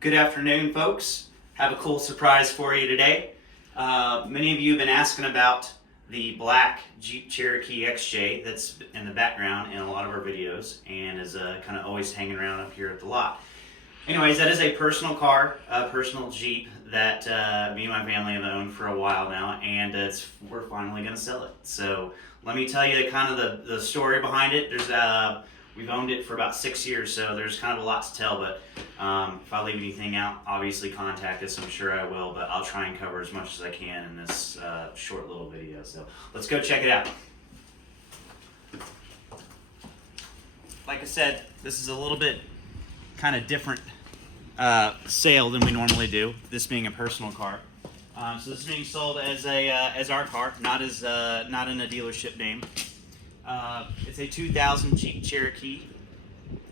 Good afternoon, folks. Have a cool surprise for you today. Many of you have been asking about the black Jeep Cherokee XJ that's in the background in a lot of our videos and is kind of always hanging around up here at the lot. Anyways, that is a personal car, a personal Jeep that me and my family have owned for a while now, and we're finally going to sell it. So let me tell you kind of the story behind it. We've owned it for about 6 years, so there's kind of a lot to tell, but if I leave anything out, obviously contact us. I'm sure I will, but I'll try and cover as much as I can in this short little video. So let's go check it out. Like I said, this is a little bit kind of different sale than we normally do, this being a personal car. So this is being sold as our car, not in a dealership name. It's a 2000 Jeep Cherokee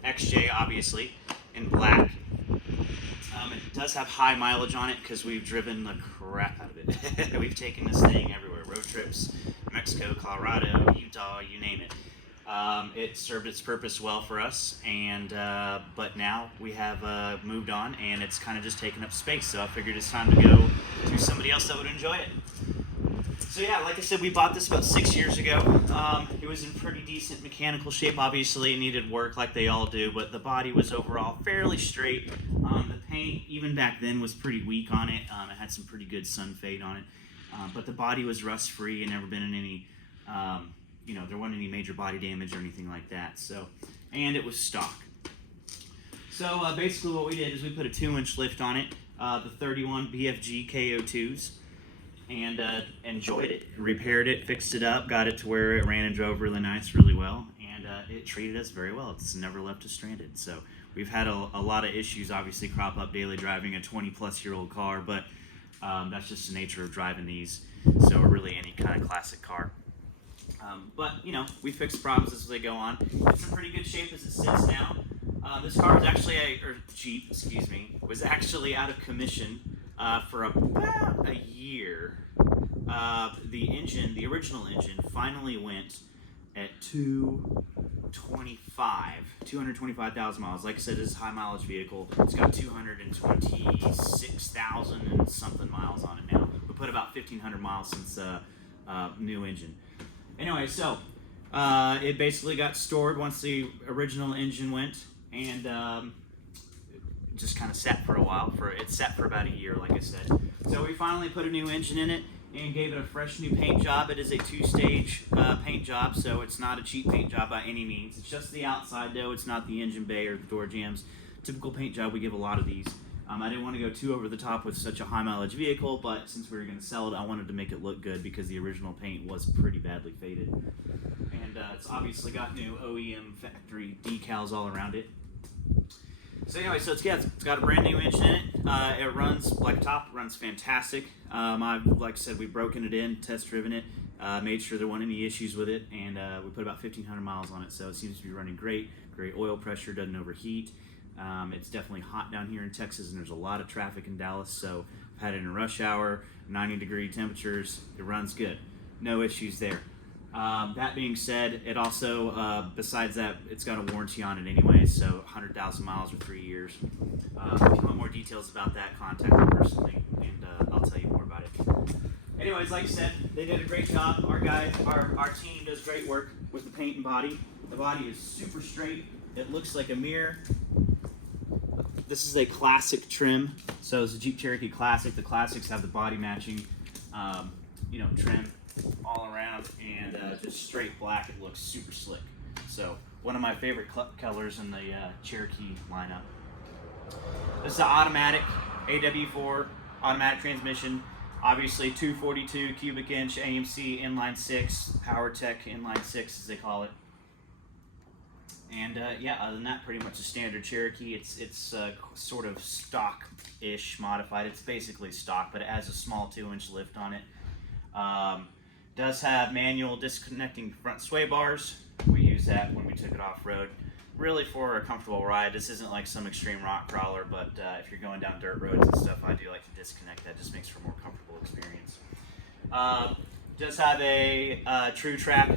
XJ, obviously, in black. It does have high mileage on it because we've driven the crap out of it. We've taken this thing everywhere, road trips, Mexico, Colorado, Utah, you name it. It served its purpose well for us, and but now we have moved on, and it's kind of just taking up space, so I figured it's time to go to somebody else that would enjoy it. So yeah, like I said, we bought this about 6 years ago. It was in pretty decent mechanical shape. Obviously, it needed work like they all do, but the body was overall fairly straight. The paint, even back then, was pretty weak on it. It had some pretty good sun fade on it, but the body was rust-free and never been in any, there wasn't any major body damage or anything like that. So, and it was stock. So basically what we did is we put a 2-inch lift on it, the 31 BFG KO2s. And enjoyed it, repaired it, fixed it up, got it to where it ran and drove really nice, really well, and it treated us very well. It's never left us stranded. So we've had a lot of issues obviously crop up daily driving a 20-plus-year-old car, but that's just the nature of driving these, so really any kind of classic car. But we fix problems as they go on. It's in pretty good shape as it sits now. This car was actually Jeep, was actually out of commission for about a year. The original engine finally went at 225,000 miles. Like I said, this is a high mileage vehicle. It's got 226,000 and something miles on it now. We put about 1,500 miles since new engine. Anyway, so it basically got stored once the original engine went, and just kind of sat for a while. It sat for about a year, like I said. So we finally put a new engine in it and gave it a fresh new paint job. It is a 2-stage paint job, so it's not a cheap paint job by any means. It's just the outside though. It's not the engine bay or the door jambs. Typical paint job, we give a lot of these. I didn't want to go too over the top with such a high mileage vehicle, but since we were going to sell it, I wanted to make it look good because the original paint was pretty badly faded. And it's obviously got new OEM factory decals all around it. So anyway, so it's got a brand new engine in it. It runs like top, runs fantastic. Like I said, we've broken it in, test driven it, made sure there weren't any issues with it, and we put about 1,500 miles on it, so it seems to be running great. Great oil pressure, doesn't overheat. It's definitely hot down here in Texas, and there's a lot of traffic in Dallas, so I've had it in rush hour, 90-degree temperatures. It runs good. No issues there. That being said, it also, besides that, it's got a warranty on it anyway, so 100,000 miles or 3 years. If you want more details about that, contact me personally, and I'll tell you more about it. Anyways, like I said, they did a great job. Our team does great work with the paint and body. The body is super straight. It looks like a mirror. This is a classic trim, so it's a Jeep Cherokee Classic. The Classics have the body matching, trim all around, and just straight black. It looks super slick. So one of my favorite colors in the Cherokee lineup. This is an automatic AW4 automatic transmission. Obviously 242 cubic inch AMC inline 6, PowerTech inline 6 as they call it. And other than that, pretty much a standard Cherokee. It's sort of stock-ish modified. It's basically stock, but it has a small 2-inch lift on it. Does have manual disconnecting front sway bars. We use that when we took it off-road, really for a comfortable ride. This isn't like some extreme rock crawler, but if you're going down dirt roads and stuff, I do like to disconnect that. Just makes for a more comfortable experience. Does have a Tru-Trac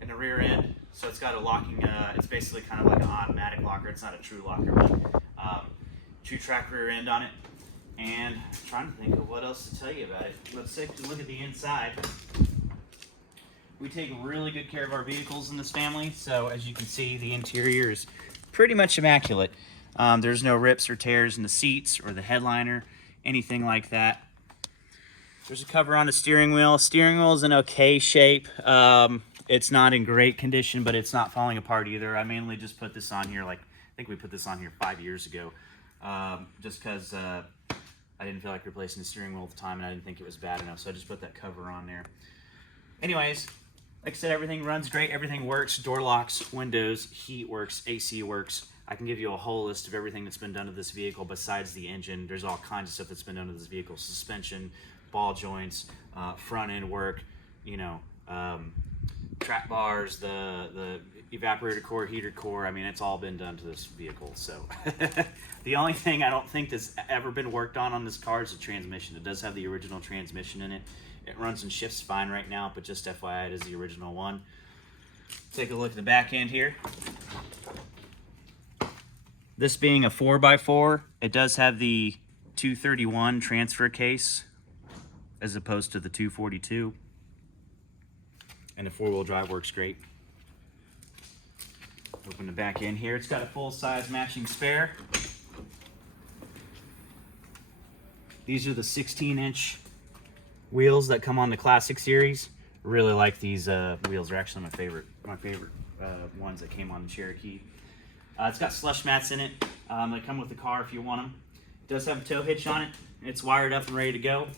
in the rear end. So it's got a locking, it's basically kind of like an automatic locker. It's not a true locker, but Tru-Trac rear end on it. And I'm trying to think of what else to tell you about it. Let's take a look at the inside. We take really good care of our vehicles in this family, so as you can see, the interior is pretty much immaculate. There's no rips or tears in the seats or the headliner, anything like that. There's a cover on the steering wheel. Steering wheel is in okay shape. It's not in great condition, but it's not falling apart either. I mainly just put this on here, like, I think we put this on here 5 years ago, just because I didn't feel like replacing the steering wheel at the time, and I didn't think it was bad enough, so I just put that cover on there. Anyways, like I said, everything runs great, everything works, door locks, windows, heat works, AC works. I can give you a whole list of everything that's been done to this vehicle besides the engine. There's all kinds of stuff that's been done to this vehicle. Suspension, ball joints, front end work, you know, track bars, the evaporator core, heater core. I mean, it's all been done to this vehicle. So the only thing I don't think that's ever been worked on this car is the transmission. It does have the original transmission in it. It runs and shifts fine right now, but just FYI, it is the original one. Take a look at the back end here. This being a 4x4, it does have the 231 transfer case as opposed to the 242. And the four-wheel drive works great. Open the back end here. It's got a full-size matching spare. These are the 16-inch wheels that come on the Classic series. Really like these wheels. They're actually my favorite ones that came on the Cherokee. It's got slush mats in it. They come with the car if you want them. It does have a tow hitch on it. It's wired up and ready to go.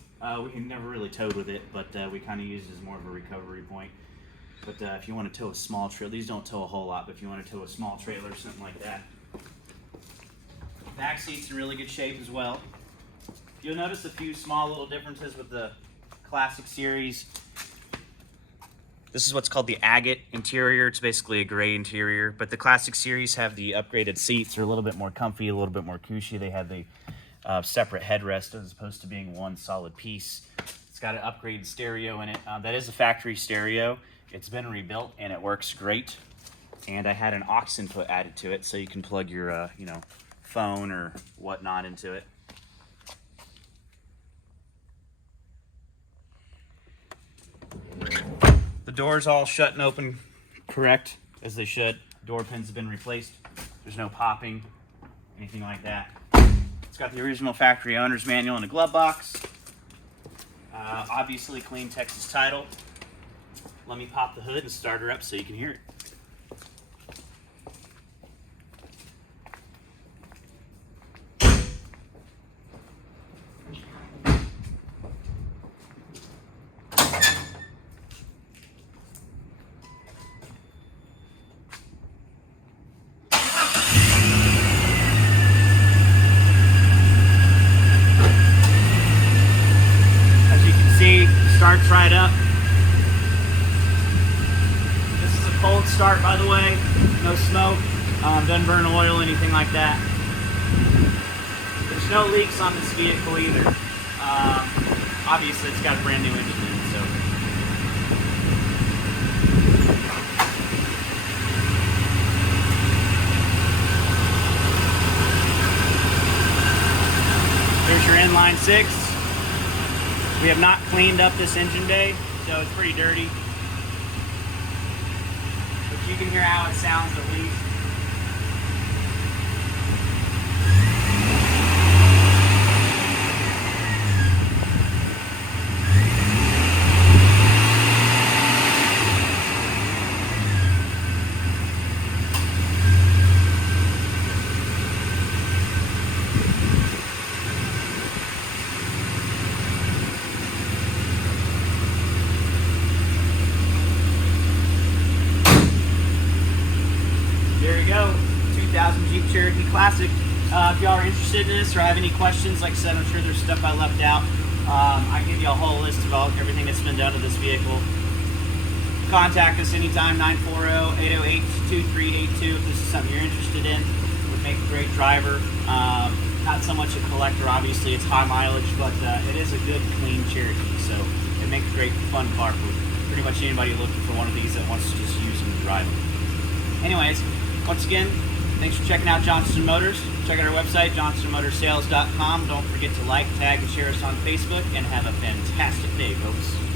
We can never really towed with it, but we kind of use it as more of a recovery point. But if you want to tow a small trailer, these don't tow a whole lot, but if you want to tow a small trailer or something like that. Back seat's in really good shape as well. You'll notice a few small little differences with the Classic series. This is what's called the agate interior. It's basically a gray interior, but the Classic series have the upgraded seats. They're a little bit more comfy, a little bit more cushy. They have the separate headrest as opposed to being one solid piece. It's got an upgraded stereo in it. That is a factory stereo. It's been rebuilt and it works great. And I had an aux input added to it, so you can plug your you know, phone or whatnot into it. The doors all shut and open correct, as they should. Door pins have been replaced. There's no popping, anything like that. It's got the original factory owner's manual in the glove box. Obviously clean Texas title. Let me pop the hood and start her up so you can hear it. Starts right up. This is a cold start, by the way. No smoke, doesn't burn oil, anything like that. There's no leaks on this vehicle either. Obviously, it's got a brand new engine in it, so. There's your inline six. We have not cleaned up this engine bay, so it's pretty dirty. But you can hear how it sounds at least. There you go, 2000 Jeep Cherokee Classic. If y'all are interested in this or have any questions, like I said, I'm sure there's stuff I left out. I give you a whole list of everything that's been done to this vehicle. Contact us anytime, 940-808-2382 if this is something you're interested in. Would make a great driver. Not so much a collector, obviously, it's high mileage, but it is a good, clean Cherokee, so it makes a great, fun car for pretty much anybody looking for one of these that wants to just use them and drive them. Anyways, once again, Thanks for checking out Johnston Motors. Check out our website, johnstonmotorsales.com. Don't forget to like, tag, and share us on Facebook, and have a fantastic day, folks.